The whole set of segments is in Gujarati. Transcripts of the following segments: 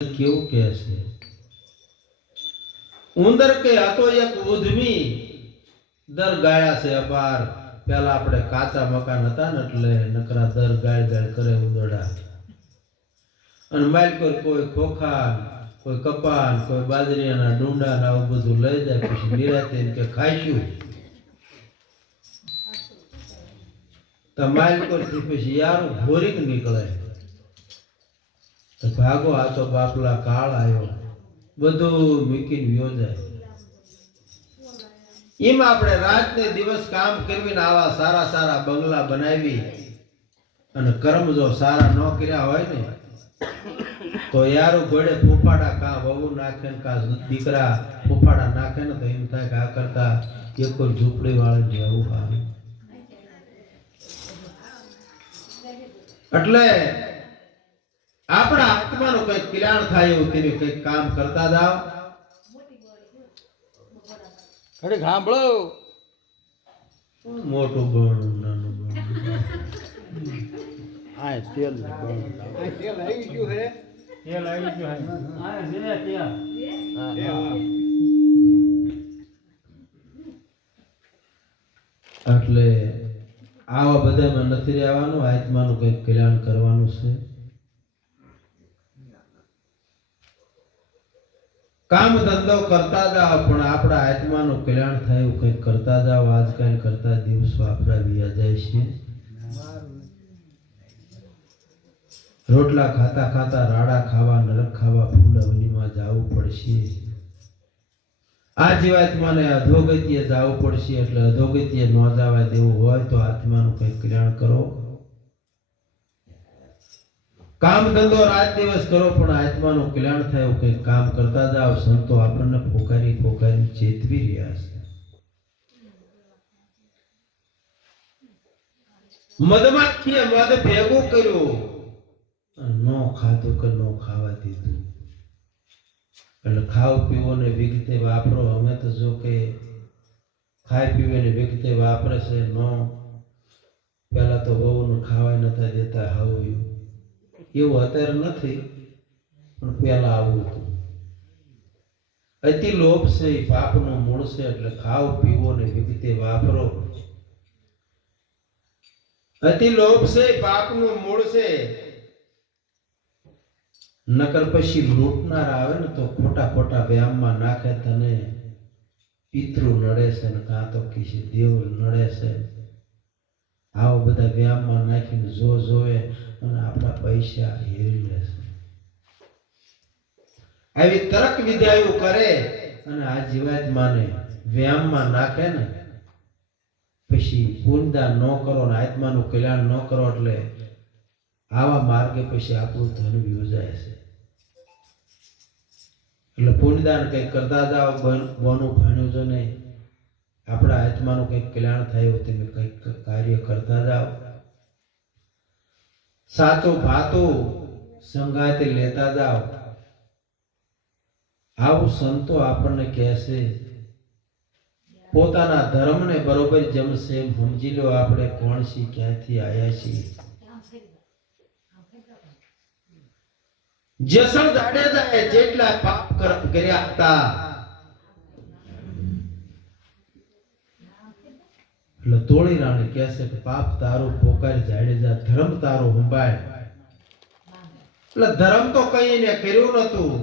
કેવું કહે છે ઉંદર કે હતો એક ઉધમી દર ગાળ્યા છે અપાર. પેલા આપણે કાચા મકાન હતા ને એટલે નકરા દર ગાળ કરે ઉંદરડા. અને માલકોર કોઈ ખોખા, કોઈ કપાન, કોઈ બાજરીના ડુંડા ને આવું બધું લઈ જાય. પછી નિરાતે એમ કે ખાઈશું તો માલકોર થી પછી યારું ભોરીક નીકળે તો ભાગો આ તો બાપલા કાળ આવ્યો બધું મૂકીને વ્યો જાય. એમાં આપણે રાત ને દિવસ કામ કરીને આવા સારા સારા બંગલા બનાવી અને કર્મ જો સારા ન કર્યા હોય ને તો યારું ઘોડે ફૂફાડા કા વહુ નાખે ને કા દીકરા ફૂફાડા નાખે ને તો એમ થાય કે આ કરતા એક કોઈ ઝૂંપડી વાળે રહેવું સારું. એટલે આપણા આત્માનું કઈક કલ્યાણ થાય એવું તેને કઈક કામ કરતા જાઓ. અરે સાંભળો, મોટું બણું નાનું બણું આ તેલ બણું આ તેલ આવી ગયું હે, તેલ આવી ગયું હે આ જે તેલ એટલે આવા બધામાં નથી રહેવાનું. આત્માનું કઈક કલ્યાણ કરવાનું છે. કામ ધંધો કરતા જાઓ પણ આપણા આત્માનું કલ્યાણ થાય એવું કંઈક કરતા જાઓ. આજકાલ કરતા દિવસો આપણા વ્યા જાય છે. રોટલા ખાતા ખાતા રાડા ખાવા, નરક ખાવા, ફૂંડવનીમાં જવું પડશે. આ જીવાત્માને અધોગતિએ જવું પડશે. એટલે અધોગતિએ ન જવા દેવું હોય તો આત્માનું કંઈક કલ્યાણ કરો. કામ ધંધો રાત દિવસ કરો પણ આત્માનું કલ્યાણ થાય એવું કંઈક કામ કરતા જાઓ. સંતો આપણને પોકારી ચેતવી રહ્યા છે. મધમાખીએ મધ ભેગું કર્યું, ન ખાધું કે ન ખાવા દીધું. એટલે ખાવ પીવો ને વિગતે વાપરો. અમે તો જો કે ખાઈ પીવે ને વિગતે વાપરે છે. પેલા તો બહુને ખાવા નતા દેતા. હવે એવું અત્યારે નથી પણ પેલા આવું હતું. અતિ લોભ છે એ પાપનું મૂળ છે. એટલે ખાવ પીવો ને વિગતે વાપરો. અતિ લોભ છે એ પાપનું મૂળ છે. નકર પછી લૂંટનાર આવે ને તો ખોટા ખોટા વ્યામમાં નાખે. તને પિતૃ નડે છે ને કાં તો કિસી દેવ નડે છે. આવા બધા વ્યામમાં નાખીને જોવે અને આપણા પૈસા હેરી લેશે. આવી તર્ક વિદ્યાઓ કરે અને આ જીવાત્માને વ્યામમાં નાખે ને પછી પુણ્યદાન ન કરો ને આત્માનું કલ્યાણ ન કરો એટલે આવા માર્ગે પછી આપણું ધન યોજાય છે. એટલે પુણ્યદાન કંઈક કરતા જાઓ. બોનું ભાણ્યું જો નહીં. આપણા આત્માનું કંઈક કલ્યાણ થાય એવું તમે કંઈક કાર્ય કરતા જાઓ. સાચું ભાતું સંગાતે લેતા જાઓ. આવું સંતો આપણને કહેશે. પોતાના ધર્મને બરોબર જમશે એમ સમજી લો. આપણે કોણ છીએ, ક્યાંથી આવ્યા છીએ. જસણ જાડેજાએ જેટલા પાપ કર્યા હતા એટલે તોળી રાણી કહેશે કે પાપ તારું પોકારી જાડેજા, ધર્મ તારો સંભાળ. એટલે ધર્મ તો કઈને કર્યું નતું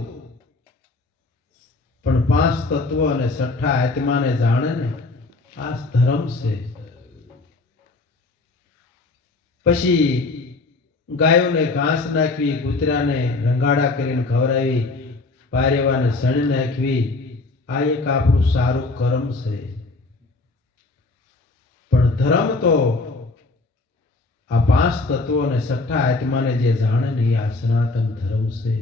પણ પાંચ તત્વ અને છઠ્ઠા આત્માને જાણે ને આ ધર્મ છે. પછી ગાયોને ઘાસ નાખવી, કૂતરાને રંગાડા કરીને ખવડાવી, પારેવાને સણી નાખવી, આ એક આપણું સારું કર્મ છે. પણ ધર્મ તો આ પાંચ તત્વો અને છઠ્ઠા આત્માને જે જાણે ને એ આ સનાતન ધર્મ છે.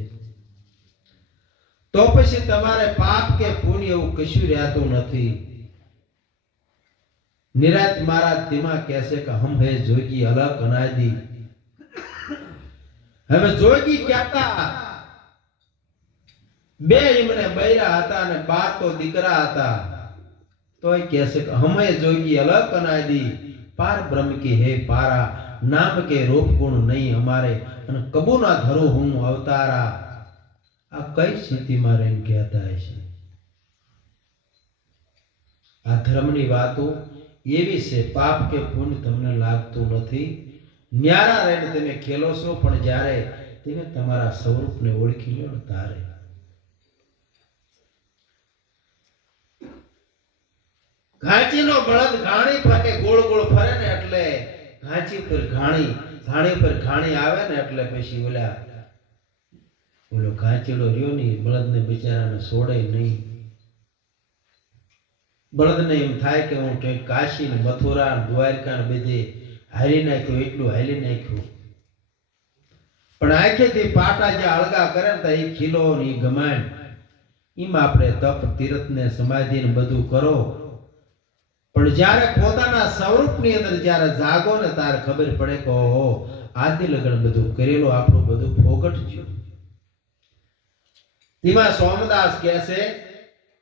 તો પછી તમારે પાપ કે પુણ્ય એવું કશું રહેતું નથી. નિરાત મહારાજ તેમાં કહેશે કે હમ હે જોગી અલગ અનાદિ. હવે જોગી કહેતા બે એમને બૈરા હતા અને 12 તો દીકરા હતા. તોય કહેશે કે હમે જોગી અલગ અનાદિ પાર બ્રહ્મ की હે પારા નામ કે રૂપ ગુણ નહીં અમારે અને કબૂ ના ધરો હું અવતારા. કઈ સ્થિતિમાં રહીને કહેતા હશે? આ ધર્મની વાતો એવી છે, પાપ કે પુણ્ય તમને લાગતું નથી. ન્યારા રહીને તમે ખેલો છો, પણ જ્યારે તમે તમારા સ્વરૂપને ઓળખી લો ને તારે. ઘાંચીનો બળદ ઘાણી ફરે, ગોળ ગોળ ફરે ને એટલે ઘાંચી પર ઘાણી પર ઘાણી આવે ને એટલે પછી ઓલો ઘાંચીડો રહ્યો ને બળદને બિચારાને છોડે નહીં. બળદને એમ થાય કે હું ઠેઠ કાશી ને મથુરા ને દ્વારકા ને બધે હારી નાખ્યું, એટલું હાલી નાખ્યું. પણ આખેથી પાટા જે અળગા કરે ને એ ખીલો ને એ ગમાણ, એમાં આપણે તપ તીર્થ ને સમાધિ ને બધું કરો. પણ જ્યારે પોતાના સ્વરૂપની અંદર જ્યારે જાગો ને ત્યારે ખબર પડે કે ઓહો, આદિ લગ્ન બધું કરેલું આપણું બધું ફોગટ ગયું. તેમાં સોમદાસ કહે છે,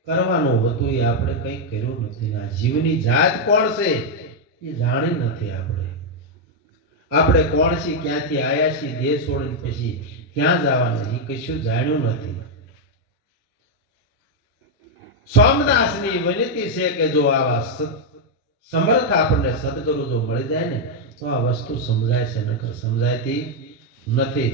કરવાનું હતું એ આપણે કંઈ કર્યું નથી. આ જીવની જાત કોણ છે એ જાણી નથી આપણે. આપણે કોણ છીએ, ક્યાંથી આયા છીએ, દેહ છોડીને પછી ક્યાં જવાના એ કશું જાણ્યું નથી. સોમદાસની વિનંતી છે કે જો આવા સમર્થ આપણને સદગુરુ જો મળી જાય ને તો આ વસ્તુ સમજાય છે, નકર સમજાતી નથી.